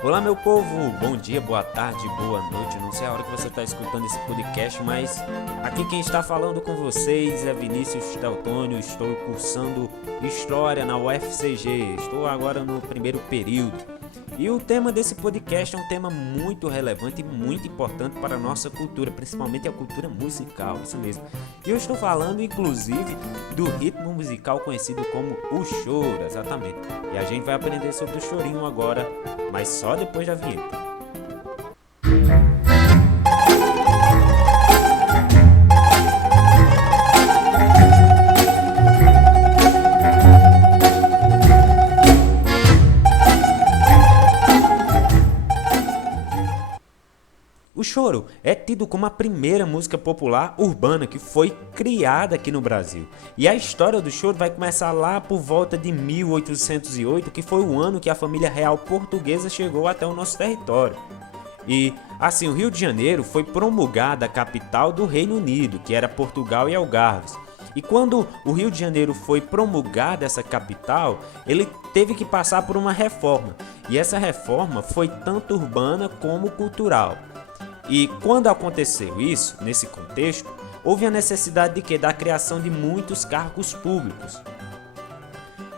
Olá, meu povo! Bom dia, boa tarde, boa noite. Não sei a hora que você está escutando esse podcast, mas aqui quem está falando com vocês é Vinícius Teotônio. Estou cursando História na UFCG. Estou agora no primeiro período. E o tema desse podcast é um tema muito relevante e muito importante para a nossa cultura, principalmente a cultura musical, isso mesmo. E eu estou falando, inclusive, do ritmo musical conhecido como o choro, exatamente. E a gente vai aprender sobre o chorinho agora, mas só depois da vinheta. O choro é tido como a primeira música popular urbana que foi criada aqui no Brasil. E a história do choro vai começar lá por volta de 1808, que foi o ano que a família real portuguesa chegou até o nosso território. E assim, o Rio de Janeiro foi promulgada a capital do Reino Unido, que era Portugal e Algarves. E quando o Rio de Janeiro foi promulgada essa capital, ele teve que passar por uma reforma. E essa reforma foi tanto urbana como cultural. E quando aconteceu isso, nesse contexto, houve a necessidade de quê? Da criação de muitos cargos públicos.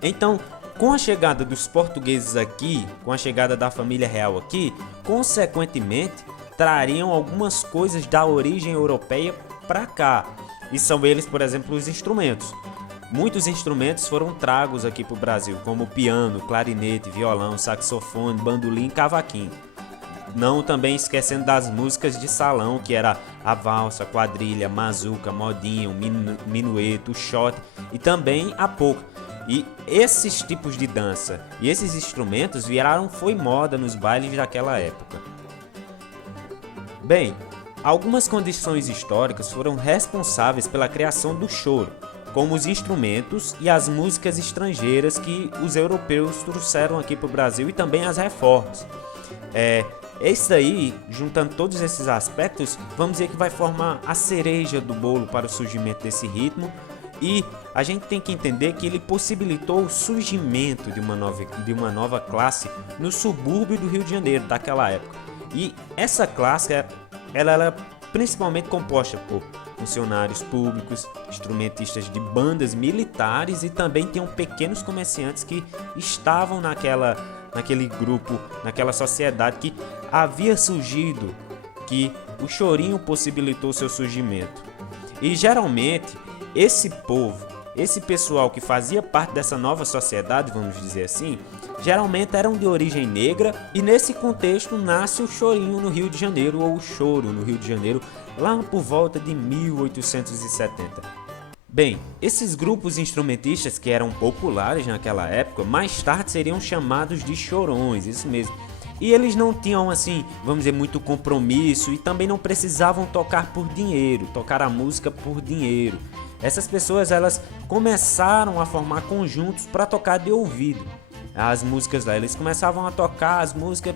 Então, com a chegada dos portugueses aqui, com a chegada da família real aqui, consequentemente, trariam algumas coisas da origem europeia para cá. E são eles, por exemplo, os instrumentos. Muitos instrumentos foram tragos aqui para o Brasil, como piano, clarinete, violão, saxofone, bandolim e cavaquinho. Não também esquecendo das músicas de salão, que era a valsa, a quadrilha, mazuca, modinha, o minueto, o shot e também a polca. E esses tipos de dança e esses instrumentos foi moda nos bailes daquela época. Bem, algumas condições históricas foram responsáveis pela criação do choro, como os instrumentos e as músicas estrangeiras que os europeus trouxeram aqui para o Brasil e também as reformas. Esse daí, juntando todos esses aspectos, vamos dizer que vai formar a cereja do bolo para o surgimento desse ritmo. E a gente tem que entender que ele possibilitou o surgimento de uma nova classe no subúrbio do Rio de Janeiro daquela época. E essa classe ela era principalmente composta por funcionários públicos, instrumentistas de bandas militares e também tinham pequenos comerciantes que estavam naquele grupo, naquela sociedade que havia surgido, que o chorinho possibilitou seu surgimento. E geralmente esse povo, esse pessoal que fazia parte dessa nova sociedade, vamos dizer assim, geralmente eram de origem negra e nesse contexto nasce o chorinho no Rio de Janeiro, ou o choro no Rio de Janeiro, lá por volta de 1870. Bem, esses grupos instrumentistas que eram populares naquela época, mais tarde seriam chamados de chorões, isso mesmo. E eles não tinham, assim, vamos dizer, muito compromisso e também não precisavam tocar por dinheiro, tocar a música por dinheiro. Essas pessoas, elas começaram a formar conjuntos para tocar de ouvido. As músicas lá, eles começavam a tocar as músicas,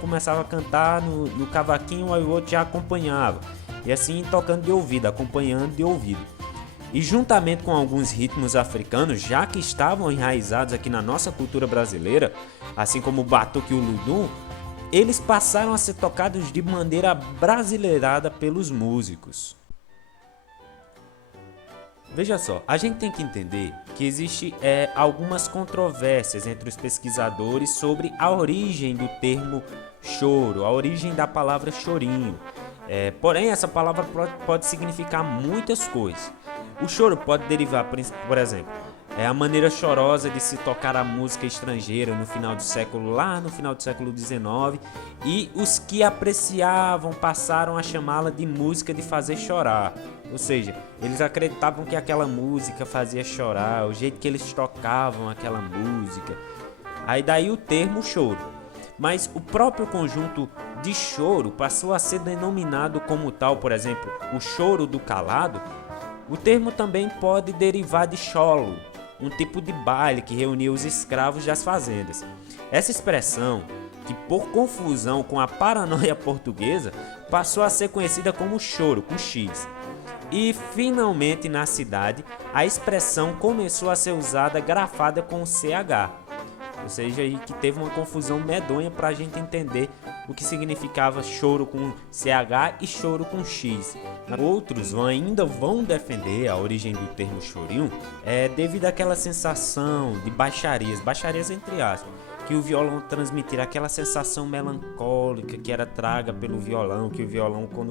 começavam a cantar no cavaquinho, aí o outro já acompanhava. E assim tocando de ouvido, acompanhando de ouvido. E juntamente com alguns ritmos africanos, já que estavam enraizados aqui na nossa cultura brasileira, assim como o batuque e o ludum, eles passaram a ser tocados de maneira brasileirada pelos músicos. Veja só, a gente tem que entender que existe algumas controvérsias entre os pesquisadores sobre a origem do termo choro, a origem da palavra chorinho. Porém, essa palavra pode significar muitas coisas. O choro pode derivar, por exemplo, a maneira chorosa de se tocar a música estrangeira no final do século XIX, e os que apreciavam passaram a chamá-la de música de fazer chorar. Ou seja, eles acreditavam que aquela música fazia chorar, o jeito que eles tocavam aquela música. Aí daí o termo choro. Mas o próprio conjunto de choro passou a ser denominado como tal, por exemplo, o choro do calado. O termo também pode derivar de cholo, um tipo de baile que reunia os escravos das fazendas. Essa expressão, que por confusão com a paranoia portuguesa, passou a ser conhecida como choro, com X. E finalmente na cidade, a expressão começou a ser usada grafada com CH. ou seja, aí que teve uma confusão medonha para a gente entender o que significava choro com CH e choro com X. Outros ainda vão defender a origem do termo chorinho devido àquela sensação de baixarias entre aspas, que o violão transmitia, aquela sensação melancólica que era traga pelo violão, que o violão, quando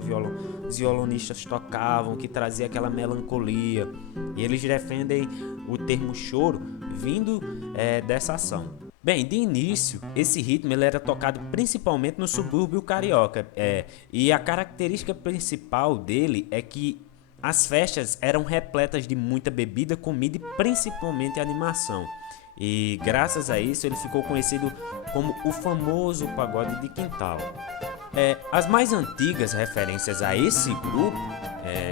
os violonistas tocavam, que trazia aquela melancolia. E eles defendem o termo choro vindo dessa ação. Bem, de início, esse ritmo ele era tocado principalmente no subúrbio carioca, e a característica principal dele é que as festas eram repletas de muita bebida, comida e principalmente animação. E graças a isso ele ficou conhecido como o famoso pagode de quintal. As mais antigas referências a esse grupo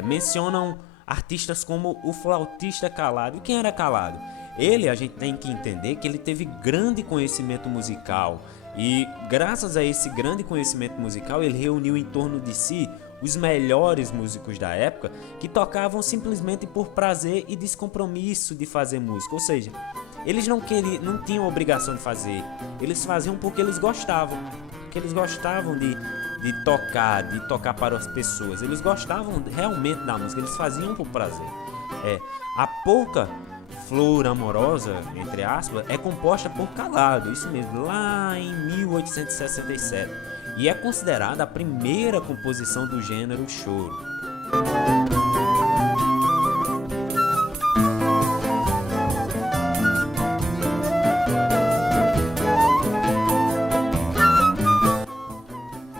mencionam artistas como o flautista Calado. E quem era Calado? A gente tem que entender que ele teve grande conhecimento musical e graças a esse grande conhecimento musical ele reuniu em torno de si os melhores músicos da época que tocavam simplesmente por prazer e descompromisso de fazer música, ou seja, eles não tinham obrigação de fazer, eles faziam porque eles gostavam, de tocar para as pessoas, eles gostavam realmente da música, eles faziam por prazer. A pouca Flor Amorosa, entre aspas, é composta por Calado, isso mesmo, lá em 1867, e é considerada a primeira composição do gênero choro.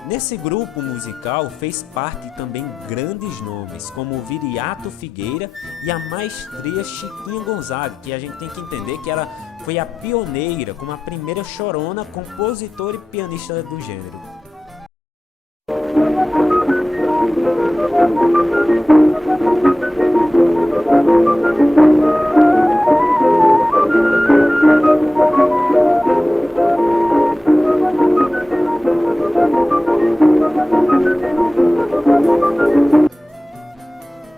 Nesse grupo musical fez parte também grandes nomes como Viriato Figueira e a maestria Chiquinha Gonzaga, que a gente tem que entender que ela foi a pioneira, como a primeira chorona, compositora e pianista do gênero.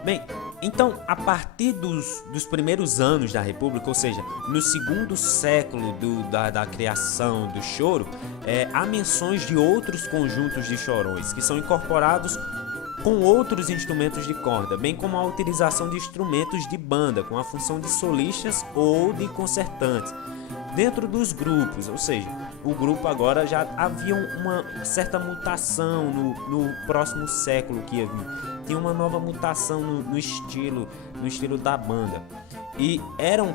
Bem, então, a partir dos primeiros anos da República, ou seja, no segundo século da criação do choro, há menções de outros conjuntos de chorões que são incorporados com outros instrumentos de corda, bem como a utilização de instrumentos de banda com a função de solistas ou de concertantes dentro dos grupos, ou seja, o grupo agora já havia uma certa mutação no próximo século que ia vir. Tinha uma nova mutação no estilo da banda. E eram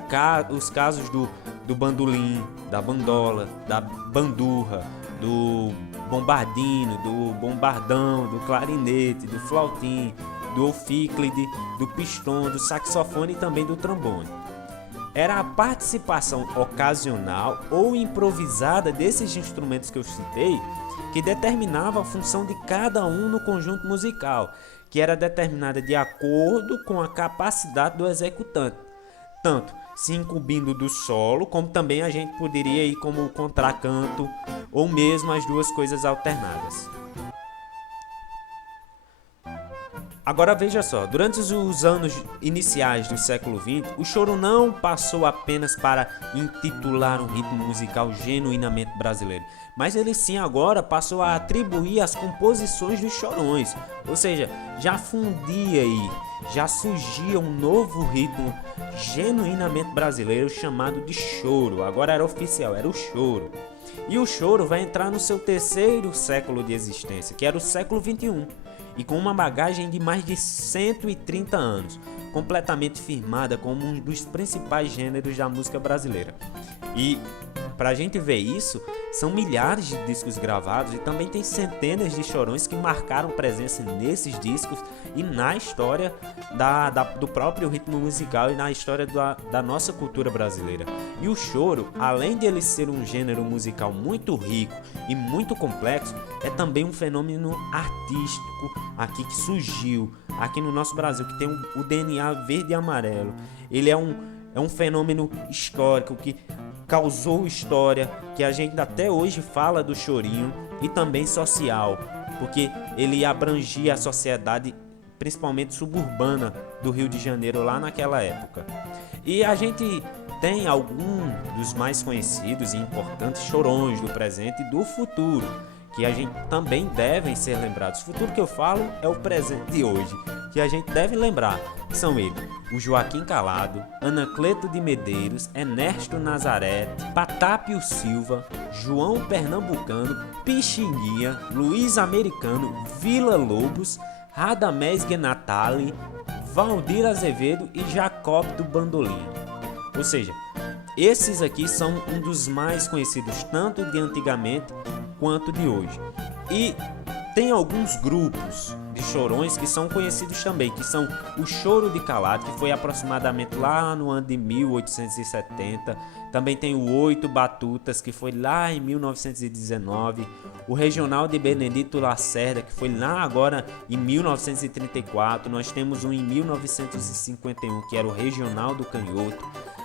os casos do bandolim, da bandola, da bandurra, do bombardino, do bombardão, do clarinete, do flautim, do ofíclide, do pistão, do saxofone e também do trombone. Era a participação ocasional ou improvisada desses instrumentos que eu citei que determinava a função de cada um no conjunto musical, que era determinada de acordo com a capacidade do executante, tanto se incumbindo do solo, como também a gente poderia ir como o contracanto ou mesmo as duas coisas alternadas. Agora veja só, durante os anos iniciais do século XX, o choro não passou apenas para intitular um ritmo musical genuinamente brasileiro, mas ele sim agora passou a atribuir as composições dos chorões, ou seja, já fundia aí, já surgia um novo ritmo genuinamente brasileiro chamado de choro, agora era oficial, era o choro. E o choro vai entrar no seu terceiro século de existência, que era o século XXI. E com uma bagagem de mais de 130 anos, completamente firmada como um dos principais gêneros da música brasileira. E pra gente ver isso, são milhares de discos gravados e também tem centenas de chorões que marcaram presença nesses discos e na história do próprio ritmo musical e na história da nossa cultura brasileira. E o choro, além de ele ser um gênero musical muito rico e muito complexo, é também um fenômeno artístico aqui que surgiu aqui no nosso Brasil, que tem o DNA verde e amarelo. Ele é um fenômeno histórico que causou história, que a gente até hoje fala do chorinho, e também social, porque ele abrangia a sociedade, principalmente suburbana do Rio de Janeiro lá naquela época. E a gente tem algum dos mais conhecidos e importantes chorões do presente e do futuro, que a gente também devem ser lembrados. O futuro que eu falo é o presente de hoje, que a gente deve lembrar, que são eles: o Joaquim Calado, Anacleto de Medeiros, Ernesto Nazarete, Patápio Silva, João Pernambucano, Pixinguinha, Luiz Americano, Vila Lobos, Radamés Guenatali, Valdir Azevedo e Jacob do Bandolim. Ou seja, esses aqui são um dos mais conhecidos tanto de antigamente quanto de hoje. E tem alguns grupos de chorões que são conhecidos também, que são o Choro de Calado, que foi aproximadamente lá no ano de 1870. Também tem o Oito Batutas, que foi lá em 1919. O Regional de Benedito Lacerda, que foi lá agora em 1934. Nós temos um em 1951, que era o Regional do Canhoto.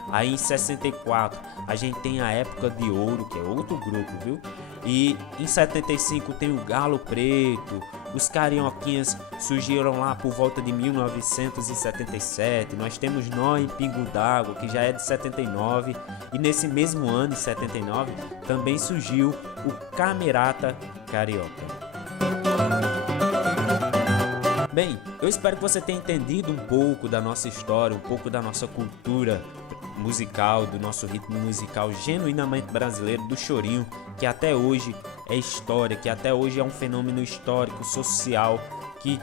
Aí em 64 a gente tem a Época de Ouro, que é outro grupo, viu? E em 75 tem o Galo Preto. Os Carioquinhas surgiram lá por volta de 1977. Nós temos Nó em Pingo d'Água, que já é de 79. E nesse mesmo ano, em 79, também surgiu o Camerata Carioca. Bem, eu espero que você tenha entendido um pouco da nossa história, um pouco da nossa cultura musical, do nosso ritmo musical genuinamente brasileiro, do chorinho, que até hoje é história, que até hoje é um fenômeno histórico, social, que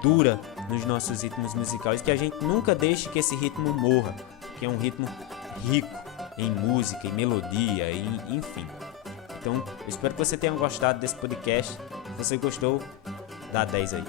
dura nos nossos ritmos musicais, que a gente nunca deixe que esse ritmo morra, que é um ritmo rico em música, em melodia, enfim. Então, eu espero que você tenha gostado desse podcast. Se você gostou, dá 10 aí.